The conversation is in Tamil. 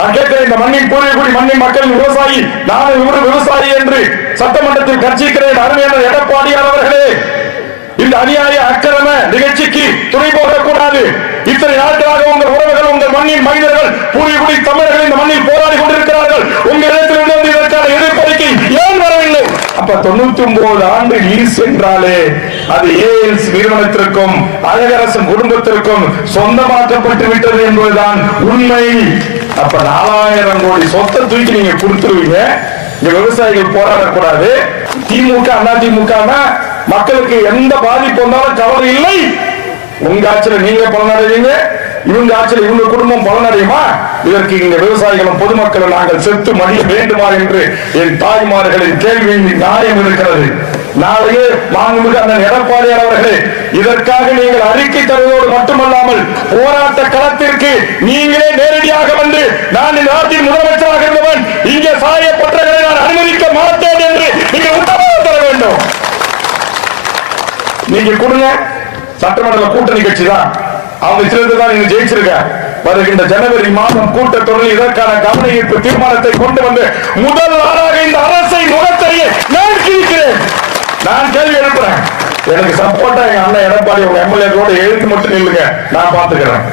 நான் கேட்கிறேன், இந்த மண்ணின் பூர்வீகுடி மண்ணின் மக்கள் விவசாயி, நான் ஒரு விவசாயி என்று சட்டமன்றத்தில் கட்சிக்கிறேன் அருமையான எடப்பாடியார் அவர்களே, இந்த அநியாய அக்கிரம நிகழ்ச்சிக்கு துணை போகக்கூடாது. இத்தனை நாட்களாக உங்கள் உறவுகள், உங்கள் மண்ணின் மனிதர்கள், பூர்வீகுடி தமிழர்கள் இந்த மண்ணில் போராடி கொண்டிருக்கிறார்கள். உங்க இடத்திலிருந்து இதற்கான எதிர்ப்பறிக்கை ஏன் வரவில்லை? அப்ப 99 ஆண்டு லீஸ் என்றாலே அது ஏஎல்ஸ் நிறுவனத்திற்கும் அழகரசன் குடும்பத்திற்கும் சொந்தமாக்கப்பட்டு விட்டது என்பதுதான் உண்மை. அப்ப 4000 கோடி சொத்தை தூக்கி நீங்க கொடுத்துருவீங்க. இங்க விவசாயிகள் போராடக்கூடாது. திமுக அதிமுக மக்களுக்கு எந்த பாதிப்பு வந்தாலும் கவலை இல்லை. உங்க ஆட்சியில் நீங்க பலனடைவீங்க, இவங்க ஆட்சியில் இவங்க குடும்பம் பலனடையுமா? இதற்கு இங்க விவசாயிகளும் பொதுமக்களும் நாங்கள் செத்து மடிய வேண்டுமா என்று என் தாய்மார்களின் கேள்வி நியாயம் இருக்கிறது. நாளையே மாண்புமிகு அண்ணன் எடப்பாடியார் அவர்களே, இதற்காக நீங்கள் அறிக்கை தருவதோடு மட்டுமல்லாமல் போராட்ட களத்திற்கு நீங்களே நேரடியாக வந்து, நான் இந்த நாட்டின் முதலமைச்சராக இருந்தவன், இங்கே சாயப்பட்டவர்களை நான் அனுமதிக்க மாட்டேன் என்று நீங்கள் உத்தரவு தர வேண்டும். நீங்க கொடுங்க. சட்டமன்ற கூட்டணி கட்சி தான், அவங்க சிலர் தான் நீங்க ஜெயிச்சிருக்க. வருகின்ற ஜனவரி மாதம் கூட்டத்தொடரில் இதற்கான கவன ஈர்ப்பு தீர்மானத்தை கொண்டு வந்து முதல் நாளாக இந்த அரசை முகத்தறிய நான் கிழிக்கிறேன். நான் கேள்வி எழுப்புறேன். எனக்கு சப்போர்ட்டா எங்க அண்ணன் எடப்பாடி உங்க எம்எல்ஏ கூட எழுத்து மட்டும் நில்லுங்க, நான் பாத்துக்கிறேன்.